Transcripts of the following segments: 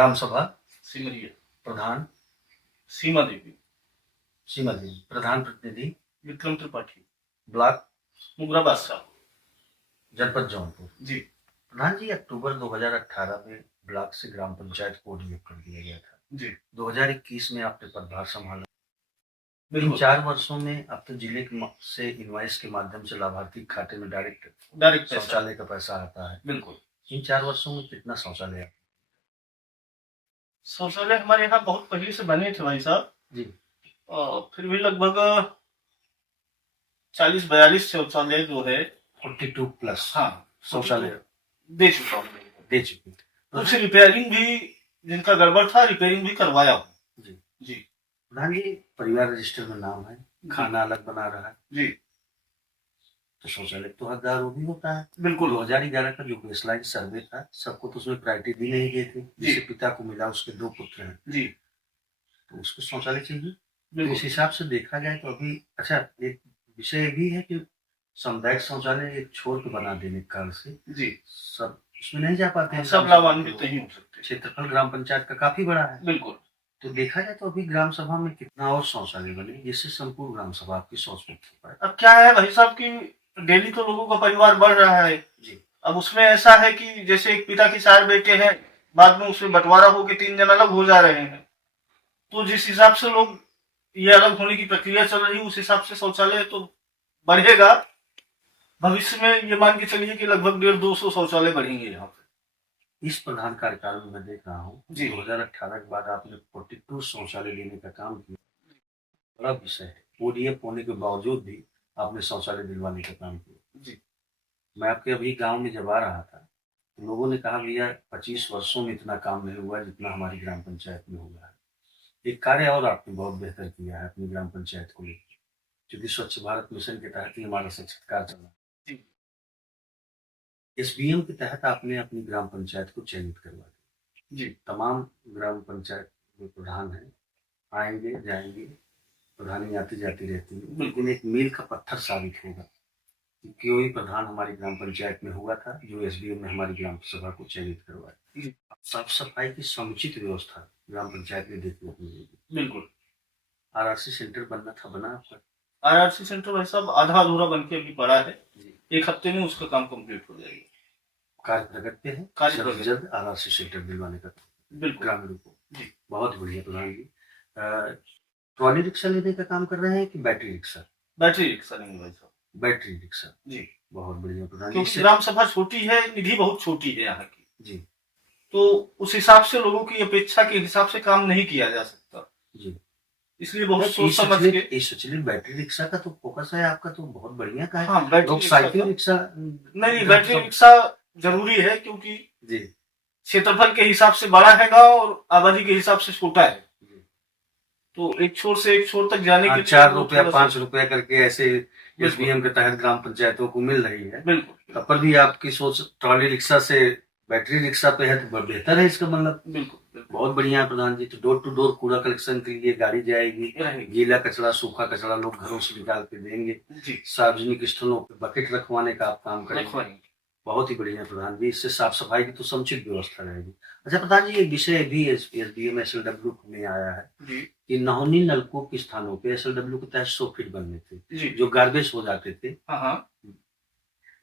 ग्राम सभा सिमरिया, प्रधान सीमा देवी, सीमा देवी, प्रधान प्रतिनिधि विक्रम त्रिपाठी, ब्लॉक मुगरा बादशाह। जनपद जौनपुर। जी प्रधान जी, अक्टूबर 2018 में ब्लॉक से ग्राम पंचायत को नियुक्त कर दिया गया था। जी 2021 में आपने पदभार संभाला। इन बिल्कुल 4 वर्षों में अब तो जिले से इनवॉइस के माध्यम से लाभार्थी के खाते में डायरेक्ट पैसा। शौचालय का पैसा आता है। बिल्कुल। इन 4 वर्षों में कितना शौचालय आता शौचालय हमारे यहाँ बहुत पहले से बने थे भाई साहब जी? फिर भी लगभग 40-42 शौचालय जो है 42 प्लस हाँ शौचालय दे चुका हूँ। दे चुके। कुछ रिपेयरिंग भी जिनका गड़बड़ था रिपेयरिंग भी करवाया हूँ। जी जी प्रधान जी, परिवार रजिस्टर में नाम है, खाना अलग बना रहा है, जी तो शौचालय तो हकदार वो भी होता है। बिल्कुल। 2011 का जो बेसलाइन सर्वे था, सबको तो उसमें प्रायोरिटी दी नहीं गई थी। जिसे पिता को मिला, उसके 2 पुत्र हैं, जी तो उसको शौचालय चाहिए। तो बिल्कुल। इस हिसाब से देखा जाए तो अभी अच्छा एक विषय भी है कि सामुदायिक शौचालय एक छोर पे बना देने के कारण से जी सब उसमें नहीं जा पाते हैं। सब लाभान्वित नहीं हो सकते। क्षेत्रफल ग्राम पंचायत का काफी बड़ा है। बिल्कुल। तो देखा जाए तो अभी ग्राम सभा में कितना और शौचालय बने जिससे संपूर्ण ग्राम सभा आपकी शौच मुक्त हो पाए। अब क्या है भाई साहब की डेली तो लोगों का परिवार बढ़ रहा है जी। अब उसमें ऐसा है कि जैसे एक पिता के 4 बेटे हैं, बाद में उसमें बंटवारा होकर 3 जन अलग हो जा रहे हैं। तो जिस हिसाब से लोग ये अलग होने की प्रक्रिया चल रही है उस हिसाब से शौचालय तो बढ़ेगा। भविष्य में ये मान के चलिए कि लगभग 150-200 शौचालय बढ़ेंगे यहाँ पे। इस प्रधान कार्यकाल में मैं देख रहा हूँ 2018 के बाद आपने 42 शौचालय लेने का काम किया। बड़ा विषय है। ओडीएफ होने के बावजूद भी आपने शौचालय दिलवाने का काम किया। जी मैं आपके अभी गांव में जब आ रहा था तो लोगों ने कहा भैया 25 वर्षों में इतना काम नहीं हुआ जितना हमारी ग्राम पंचायत में हुआ है। एक कार्य और आपने बहुत बेहतर किया है अपनी ग्राम पंचायत को लेकर, क्योंकि स्वच्छ भारत मिशन के तहत ही हमारा स्वच्छता कार्य चल रहा है। एसबीएम के तहत आपने अपनी ग्राम पंचायत को चयनित करवा दिया। जी तमाम ग्राम पंचायत जो प्रधान है आएंगे जाएंगे, प्रधानी आती जाती रहती है, लेकिन एक मील का पत्थर साबित होगा कि कोई प्रधान हमारी ग्राम पंचायत में हुआ था जो एसडीएम ने हमारी ग्राम सभा को चयनित करवाया। साफ सफाई की समुचित व्यवस्था ग्राम पंचायत में देखने को मिलेगी। बिल्कुल। आरआरसी सेंटर बनना था, बना आपका? आरआरसी सेंटर भाई साहब आधा अधूरा बन के अभी पड़ा है। एक हफ्ते में उसका काम कंप्लीट हो जाएगा। कार्य प्रगति पे है, कार्य जल्द आरआरसी सेंटर दिलवाने का बिल्कुल ग्रामीणों को। जी बहुत बढ़िया प्रधान जी। ट्रॉली रिक्शा लेने का काम कर रहे हैं कि बैटरी रिक्शा? बैटरी रिक्शा नहीं भाई साहब, बैटरी रिक्शा। जी बहुत बढ़िया प्रधान जी। क्योंकि ग्राम सभा छोटी है, निधि बहुत छोटी है यहाँ की जी, तो उस हिसाब से लोगों की अपेक्षा के हिसाब से काम नहीं किया जा सकता जी, इसलिए बहुत सोच समझ के सोचलिए बैटरी रिक्शा का तो फोकस है आपका, तो बहुत बढ़िया का है। हाँ, लोग साइकिल रिक्शा नहीं, बैटरी रिक्शा जरूरी है क्योंकि जी क्षेत्रफल के हिसाब से बड़ा है गाँव और आबादी के हिसाब से छोटा है, तो एक छोर से एक छोर तक जाने के लिए 4 रुपया 5 रुपया करके ऐसे एसबीएम के तहत ग्राम पंचायतों को मिल रही है। बिल्कुल। तब पर भी आपकी सोच ट्रॉली रिक्शा से बैटरी रिक्शा पे है तो बेहतर है इसका मतलब। बिल्कुल बहुत बढ़िया है प्रधान जी। तो डोर टू डोर कूड़ा कलेक्शन के लिए गाड़ी जाएगी, गीला कचरा सूखा कचरा लोग घरों से निकाल के देंगे, सार्वजनिक स्थलों पर बकेट रखवाने का आप काम करेंगे। बहुत ही बढ़िया प्रधान जी। इससे साफ सफाई की तो समुचित व्यवस्था रहेगी। अच्छा प्रधान जी, एक विषय भी एसडीएम एसएलडब्ल्यू में आया है कि नहौनी नलकूप के स्थानों पे एसएलडब्ल्यू के तहत 100 फीट बनने थे जो गार्बेज हो जाते थे।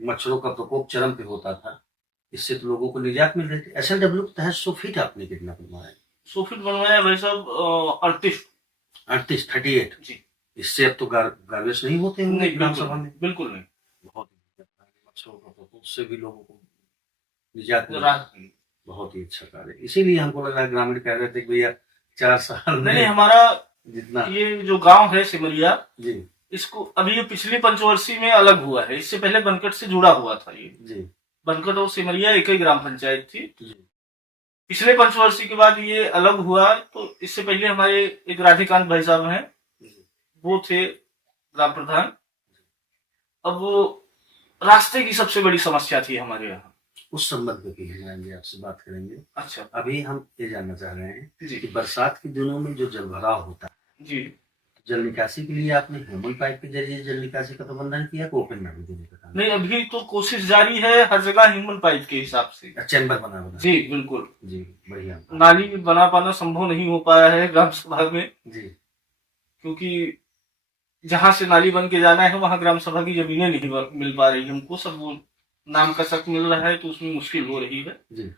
मच्छरों का प्रकोप चरम पे होता था, इससे तो लोगों को निजात मिल रही थी। एसएलडब्ल्यू के तहत 100 फीट आपने कितना बनवाया? 100 फीट बनवाया भाई साहब 38 जी। इससे अब तो गार्बेज नहीं होते होंगे ग्राम सभा में? बिल्कुल नहीं। बहुत मच्छरों का प्रकोप से भी लोगों को निजात मिली। बहुत ही अच्छा कार्य। इसीलिए हमको लगा ग्रामीण कह रहे थे कि भैया 4 साल नहीं, हमारा जितना ये जो गांव है सिमरिया जी, इसको अभी ये पिछली पंचवर्षीय में अलग हुआ है। इससे पहले बनकट से जुड़ा हुआ था ये जी। बनकट और सिमरिया एक ही ग्राम पंचायत थी। पिछले पंचवर्षीय के बाद ये अलग हुआ। तो इससे पहले हमारे एक राधेकांत भाई साहब हैं, वो थे ग्राम प्रधान। अब वो रास्ते की सबसे बड़ी समस्या थी हमारे यहाँ। उस संबंध में हम आपसे बात करेंगे। अच्छा, अभी हम ये जानना चाह रहे हैं कि बरसात के दिनों में जो जलभराव होता है जी, जल निकासी के लिए आपने ह्यूमन पाइप के जरिए जल निकासी का प्रबंधन किया कि ओपन नाली देने का काम? नहीं, अभी तो कोशिश जारी है हर जगह ह्यूमन पाइप के हिसाब से। चैम्बर बना जी बिल्कुल जी, बढ़िया। नाली बना पाना संभव नहीं हो पाया है ग्राम सभा में जी, क्योंकि जहां से नाली बन के जाना है वहां ग्राम सभा की जमीनें नहीं मिल पा रही हमको, सब वो नाम का शक मिल रहा है तो उसमें मुश्किल हो रही है जी।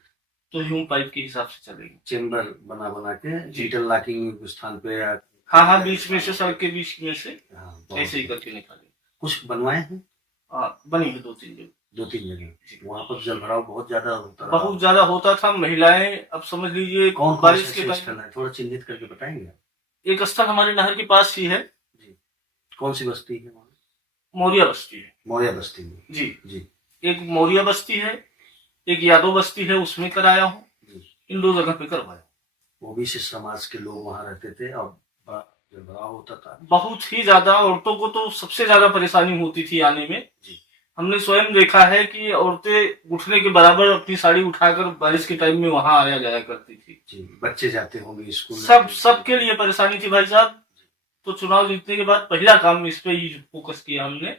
तो ह्यूमन पाइप के हिसाब से चलेगी। चेम्बर बना के डिजिटल लॉकिंग स्थान पे या हाँ, बीच में से, सड़क के बीच में से ऐसे ही करके निकाले। कुछ बनवाए हैं? बनी है 2-3 जगह। 2-3 जगह। वहाँ पर जल भराव बहुत ज्यादा होता था। महिलाएं, अब समझ लीजिए कौन बारिश के स्थल है, थोड़ा चिन्हित करके बताएंगे? एक स्थल हमारे नहर के पास ही है। जी, कौन सी बस्ती है वहाँ? मौर्या बस्ती है। मौर्या बस्ती में? जी जी। एक मौर्या बस्ती है, एक यादव बस्ती है, उसमें कराया हूँ। इन 2 जगह पे करवाया। ओबीसी समाज के लोग वहाँ रहते थे और बड़ा जल भराव होता था। बहुत ही ज्यादा, औरतों को तो सबसे ज्यादा परेशानी होती थी आने में। जी। हमने स्वयं देखा है कि औरतें घुटने के बराबर अपनी साड़ी उठाकर बारिश के टाइम में वहां आया जाया करती थी। जी, बच्चे जाते होंगे स्कूल। सबके लिए परेशानी थी भाई साहब। तो चुनाव जीतने के बाद पहला काम इस पे ही फोकस किया हमने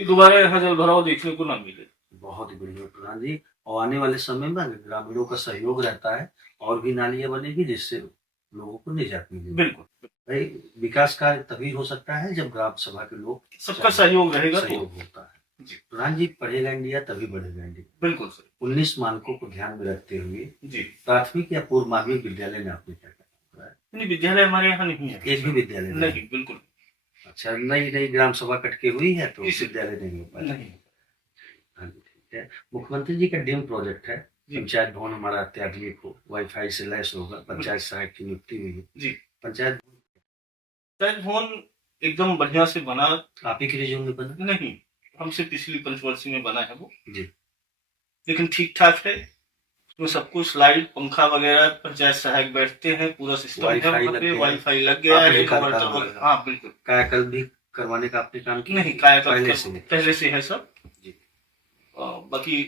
कि दोबारा यहाँ जल भराव देखने को ना मिले। बहुत ही बढ़िया प्रधान जी। और आने वाले समय में ग्रामीणों का सहयोग रहता है और भी नालियां बनेगी जिससे लोगों को निजात मिलेगी। बिल्कुल भाई, विकास कार्य तभी हो सकता है जब ग्राम सभा के लोग सबका सहयोग रहेगा। सहयोग होता है। प्रधान जी, पढ़ेगा इंडिया तभी बढ़ेगा इंडिया। बिल्कुल सर। 19 मानकों को ध्यान में रखते हुए जी प्राथमिक या पूर्व माध्यमिक विद्यालय में आपने क्या क्या? नहीं, विद्यालय हमारे यहाँ नहीं है। एक भी विद्यालय नहीं? बिल्कुल। अच्छा, नई ग्राम सभा कटके हुई है तो विद्यालय नहीं हो पाया? नहीं। हाँ जी, ठीक है। मुख्यमंत्री जी का ड्रीम प्रोजेक्ट है पंचायत भवन हमारा अत्याधुनिक हो, वाईफाई से लैस होगा, पंचायत सहायक की नियुक्ति हुई है। जी। पंचायत भवन एकदम बढ़िया से बना। आप ही के रिज्यूम में बना? नहीं, हमसे पिछली पंचवर्षीय में बना है वो जी, लेकिन ठीक ठाक है। उसमें सब कुछ लाइट, पंखा वगैरह, पंचायत सहायक बैठते हैं, पूरा सिस्टम है, वाईफाई लग गया है। हाँ बिल्कुल। कायाकल्प भी करवाने का आपने काम किया? नहीं, कायाकल्प पहले से है सब जी। बाकी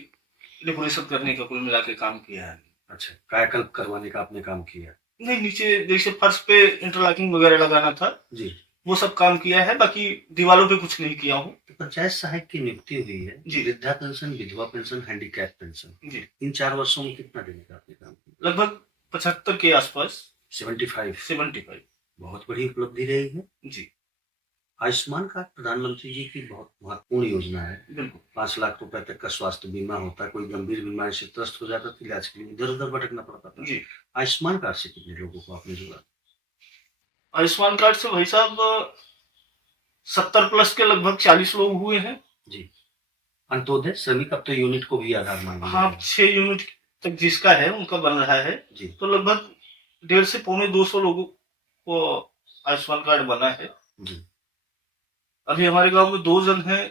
डेकोरेशन करने का कुल मिला के काम किया है। अच्छा, कायाकल्प करवाने का आपने काम किया? नहीं, नीचे जैसे फर्श पे इंटरलॉकिंग वगैरह लगाना था जी, वो सब काम किया है। बाकी दीवारों पे कुछ नहीं किया हूँ। तो पंचायत सहायक की नियुक्ति हुई है जी, वृद्धा पेंशन, विधवा पेंशन, हैंडीकैप पेंशन जी, इन 4 वर्षों में कितना देने का आपने काम किया? लगभग 75 के आसपास। 75। बहुत बड़ी उपलब्धि रही है जी। आयुष्मान कार्ड प्रधानमंत्री जी की बहुत महत्वपूर्ण योजना है। बिल्कुल। 5 लाख रुपए तक का स्वास्थ्य बीमा होता है। कोई गंभीर बीमारी से त्रस्त हो जाता तो इलाज के लिए इधर उधर भटकना पड़ता था जी। आयुष्मान कार्ड से कितने लोगों को आपने जोड़ा? आयुष्मान कार्ड से भाई साहब 70+ के लगभग 40 लोग हुए हैं जी। अंत्योदय श्रमिक अब तो यूनिट को भी आधार मान लिया। हाँ, 6 यूनिट तक जिसका है उनका बन रहा है जी। तो लगभग 150 से 250 लोगों को आयुष्मान कार्ड बना है जी। अभी हमारे गांव में 2 जन हैं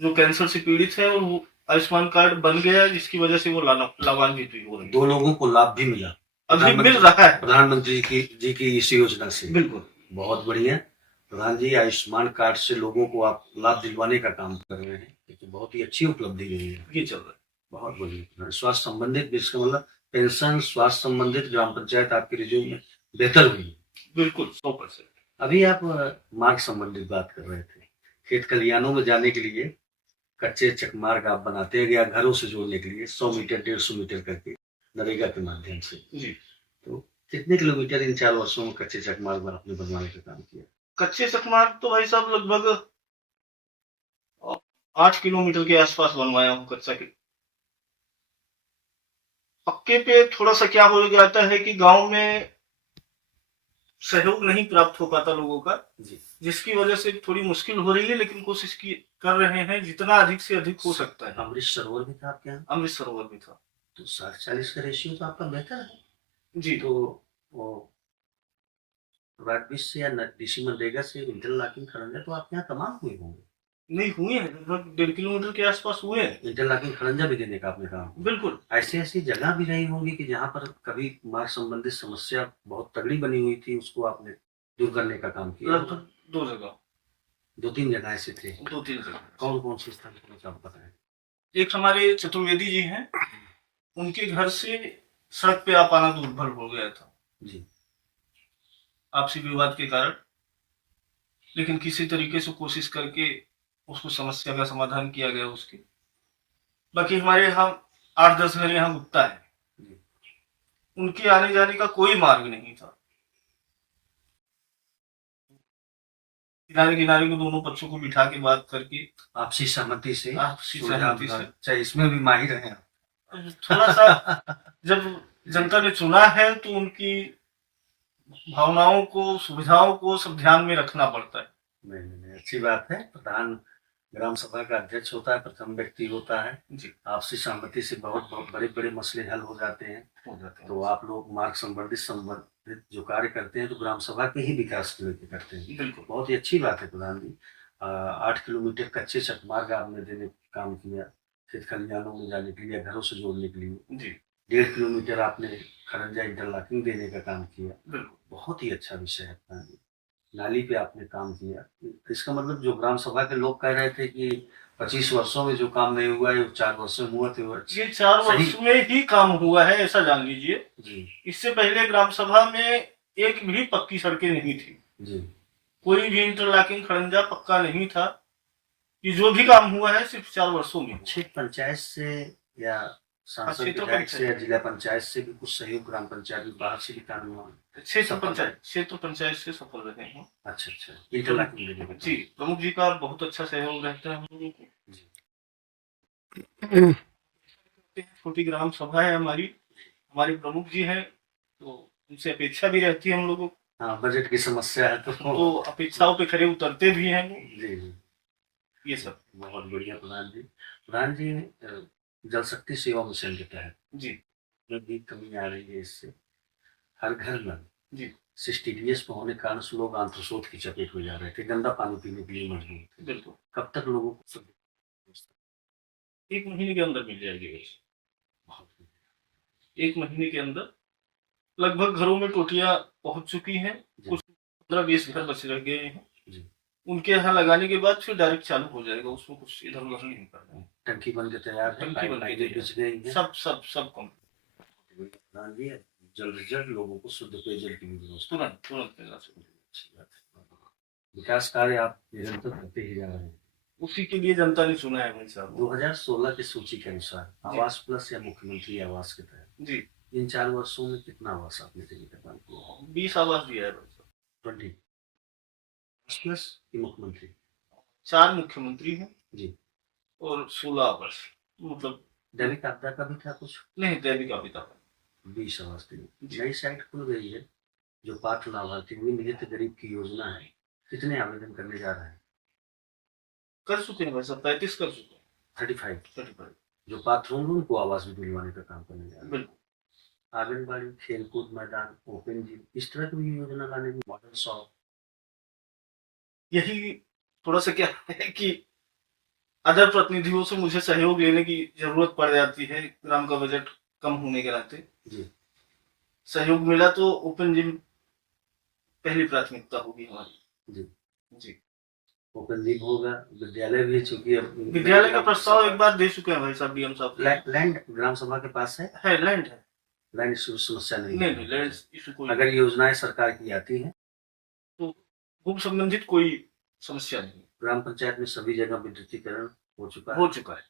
जो कैंसर से पीड़ित है और वो आयुष्मान कार्ड बन गया है जिसकी वजह से वो लाभान्वित भी हो रहे हैं। 2 लोगों को लाभ भी मिला, अभी मिल रहा है प्रधानमंत्री जी की इस योजना से। बिल्कुल, बहुत बढ़िया। प्रधान जी, आयुष्मान कार्ड से लोगों को आप लाभ दिलवाने का काम कर रहे हैं, तो बहुत ही अच्छी उपलब्धि रही है। ये चल रहा है, बहुत बढ़िया। स्वास्थ्य संबंधित, जिसका मतलब पेंशन, स्वास्थ्य संबंधित ग्राम पंचायत आपके रिज्यूम में बेहतर हुई? बिल्कुल, 100%। अभी आप मार्ग संबंधित बात कर रहे थे। खेत खलियानों में जाने के लिए कच्चे चकमार्ग आप बनाते हैं या घरों से जोड़ने के लिए 100 मीटर 150 मीटर करके नरेगा के माध्यम से जी। तो कितने किलोमीटर इन 4 वर्षों में कच्चे चकमार्ग में आपने बनवाने का काम किया? कच्चे चकमार्ग तो भाई साहब लगभग 8 किलोमीटर के आसपास बनवाया हूँ कच्चा के। पक्के पे थोड़ा सा क्या हो जाता है कि गांव में सहयोग नहीं प्राप्त हो पाता लोगों का जी, जिसकी वजह से थोड़ी मुश्किल हो रही है, लेकिन कोशिश की कर रहे हैं जितना अधिक से अधिक हो सकता है। अमृत सरोवर भी था आपके यहाँ? अमृत सरोवर भी था। तो 60-40 का रेशियो तो आपका बेहतर है जी। तो वो राजविश से या डीसी मनरेगा से इंटरलॉकिंग खरंजा तो आपके यहाँ तमाम हुए होंगे? नहीं हुए हैं, लगभग 1.5 किलोमीटर के आसपास हुए हैं। इंटरलॉकिंग खरंजा भी देने का आपने काम? बिल्कुल। ऐसी जगह भी रही होंगी कि जहाँ पर कभी मार्ग संबंधित समस्या बहुत तगड़ी बनी हुई थी, उसको आपने दूर करने का काम किया? लगभग 2 जगह, 2-3 जगह ऐसे थे? 2-3 जगह। कौन से स्थान आप बताएं? एक हमारे चतुर्वेदी जी हैं, उनके घर से सड़क पे आ पाना दुर्भर हो गया था जी, आपसी विवाद के कारण। लेकिन किसी तरीके से कोशिश करके उसको समस्या का समाधान किया गया उसकी। बाकी हमारे यहाँ 8-10 घर यहाँ गुप्ता है, उनके आने जाने का कोई मार्ग नहीं था। किनारे किनारे को दोनों पक्षों को बिठा के बात करके आपसी सहमति से से इसमें भी माहिर हैं थोड़ा सा जब जनता ने चुना है तो उनकी भावनाओं को, सुविधाओं को सब ध्यान में रखना पड़ता है। नहीं, अच्छी बात है। प्रधान ग्राम सभा का अध्यक्ष होता है, प्रथम व्यक्ति होता है जी। आपसी सहमति से बहुत बहुत बड़े बड़े मसले हल हो जाते हैं। तो आप लोग मार्ग संबंधित जो कार्य करते हैं तो ग्राम सभा के ही विकास के लिए करते हैं। बिल्कुल, बहुत ही अच्छी बात है प्रधान जी। 8 किलोमीटर कच्चे सड़क आपने देने का काम किया, खेत खलिहानों में जाने के लिए, घरों से जोड़ने के लिए जी। 1.5 किलोमीटर आपने खरंजा इंटरलॉकिंग देने का काम किया। बिल्कुल, बहुत ही अच्छा विषय है प्रधान जी। नाली पे आपने काम किया। इसका मतलब जो ग्राम सभा के लोग कह रहे थे कि 25 वर्षों में जो काम नहीं हुआ है वो 4 वर्षों में हुआ, तो ये 4 वर्ष में ही काम हुआ है ऐसा जान लीजिए जी। इससे पहले ग्राम सभा में एक भी पक्की सड़कें नहीं थी जी। कोई भी इंटरलॉकिंग खरंजा पक्का नहीं था। ये जो भी काम हुआ है सिर्फ 4 वर्षों में। क्षेत्र पंचायत से या सांसद क्षेत्र विधायक से या जिला पंचायत से भी कुछ सहयोग ग्राम पंचायत में बाहर से भी काम हुआ? क्षेत्र पंचायत से सफल रहे हैं। अच्छा, इंटरलॉकिंग जी, प्रमुख जी का बहुत अच्छा सहयोग रहता है हम लोगों को। छोटी ग्राम सभा है हमारी, हमारे प्रमुख जी हैं तो उनसे अपेक्षा भी रहती है हम लोगों को। हाँ, बजट की समस्या है तो अपेक्षाओं पे खरे उतरते भी हैं जी। ये सब बहुत बढ़िया प्रधान जी जल शक्ति सेवा मिशन के तहत जी भी कमी आ रही है। इससे हर घर में जी 60 पे होने के कारण से लोग आंत्रशोथ की चपेट हो जा रहे थे, गंदा पानी पीने के लिए मजबूर थे। बिल्कुल, कब तक लोगों को 1 महीने के अंदर मिल जाएगी वैसे। 1 महीने के अंदर लगभग घरों में टोटियां पहुंच चुकी हैं, कुछ 15-20 घर बच रह गए हैं। उनके यहाँ लगाने के बाद फिर डायरेक्ट चालू हो जाएगा, उसमें कुछ इधर उधर नहीं करना है। टंकी बन के तैयार है, टंकी बन के बिछ गई है, सब कम जल्द से जल्द लोगों को शुद्ध पेयजल की व्यवस्था तुरंत मिलना चाहिए। विकास कार्य आप निरंतर करते ही जा रहे हैं, उसी के लिए जनता ने चुना है भाई साहब। 2016 की सूची के अनुसार आवास प्लस या मुख्यमंत्री आवास के तहत जी इन 4 वर्षों में कितना आवास आपने दिया? 20 आवास दिया है भाई साहब। 20 प्लस की मुख्यमंत्री 4 मुख्यमंत्री हैं जी और 16 आवास, मतलब दैनिक आपदा का भी था कुछ? नहीं, दैनिक आपदा 20 आवास दी। नई साइट खुल गई है जो पात्र लाभार्थी हुई निहित गरीब की योजना है, कितने आवेदन करने जा रहे हैं? कर चुके हैं भाई साहब, 35 कर चुके हैं। 35 जो पात्र होंगे उनको आवास भी दिलवाने का काम करने जा रहे हैं। बिल्कुल, आंगनबाड़ी, खेलकूद मैदान, ओपन जिम, इस तरह की भी योजना लाने की मॉडल 100। यही थोड़ा सा क्या है कि अदर प्रतिनिधियों से मुझे सहयोग लेने की जरूरत पड़ जाती है, ग्राम का बजट कम होने के नाते जी। सहयोग मिला तो ओपन जिम पहली प्राथमिकता होगी हमारी। जी ओपन जिम होगा, विद्यालय भी, चूंकि विद्यालय का प्रस्ताव एक बार दे चुके हैं भाई साहब डीएम साहब। लैंड ग्राम सभा के पास है लैंड है, लैंड समस्या नहीं, लैंड इशू कोई, अगर योजनाएं सरकार की आती हैं तो भूमि संबंधित कोई समस्या नहीं। ग्राम पंचायत में सभी जगह विद्युतीकरण हो चुका है,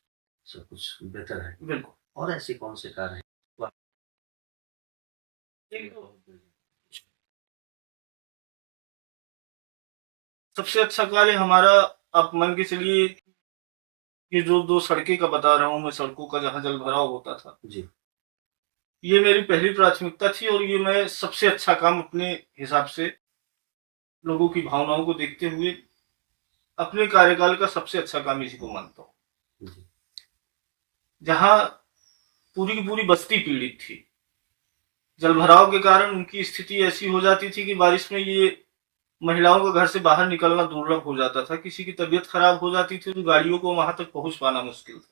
सब कुछ बेहतर है। बिल्कुल। और ऐसे कौन से कार्य हैं? सबसे अच्छा कार्य हमारा, आप मान के चलिए, ये जो 2 सड़कें का बता रहा हूँ मैं, सड़कों का जहाँ जल भराव होता था जी, ये मेरी पहली प्राथमिकता थी और ये मैं सबसे अच्छा काम अपने हिसाब से, लोगों की भावनाओं को देखते हुए, अपने कार्यकाल का सबसे अच्छा काम इसी को मानता हूँ। जहाँ पूरी की पूरी बस्ती पीड़ित थी, जलभराव के कारण उनकी स्थिति ऐसी हो जाती थी कि बारिश में ये महिलाओं को घर से बाहर निकलना दुर्लभ हो जाता था, किसी की तबीयत खराब हो जाती थी तो गाड़ियों को वहां तक पहुंच पाना मुश्किल था।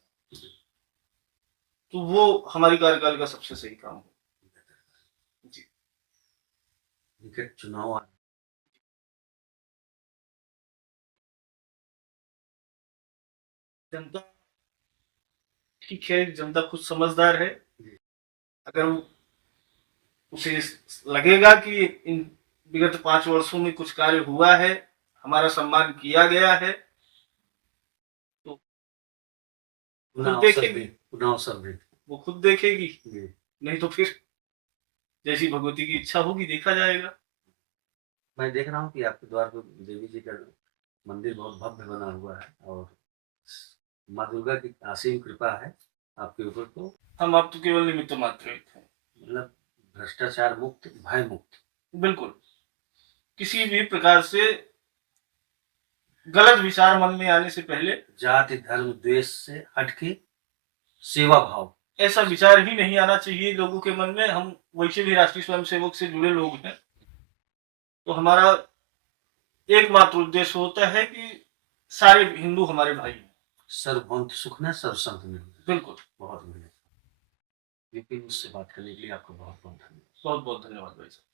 तो वो हमारी कार्यकाल का सबसे सही काम है। जी, चुनाव जनता ठीक है, जनता खुद समझदार है। अगर उसे लगेगा कि इन विगत 5 वर्षों में कुछ कार्य हुआ है, हमारा सम्मान किया गया है, तो पुनः खुद अवसर देखेगी, दे, पुनः अवसर दे। वो खुद देखेगी, जी। नहीं तो फिर जैसी भगवती की इच्छा होगी देखा जाएगा। मैं देख रहा हूँ कि आपके द्वार पर देवी जी का मंदिर बहुत भव्य बना हुआ है और माँ दुर्गा की असीम कृपा है आपके ऊपर। तो हम आप तो केवल निमित्त मात्र थे, मतलब भ्रष्टाचार मुक्त, भय मुक्त, बिल्कुल किसी भी प्रकार से गलत विचार मन में आने से पहले जाति धर्म द्वेष से हटके सेवा भाव। ऐसा विचार ही नहीं आना चाहिए लोगों के मन में। हम वैसे भी राष्ट्रीय स्वयंसेवक से जुड़े लोग हैं, तो हमारा एकमात्र उद्देश्य होता है कि सारे हिंदू हमारे भाई हैं। सर्वभौम सुख न सर्व संत मिल। बिल्कुल, बहुत बढ़िया। विपिन, मुझसे बात करने के लिए आपको बहुत बहुत धन्यवाद। बहुत बहुत धन्यवाद भाई साहब।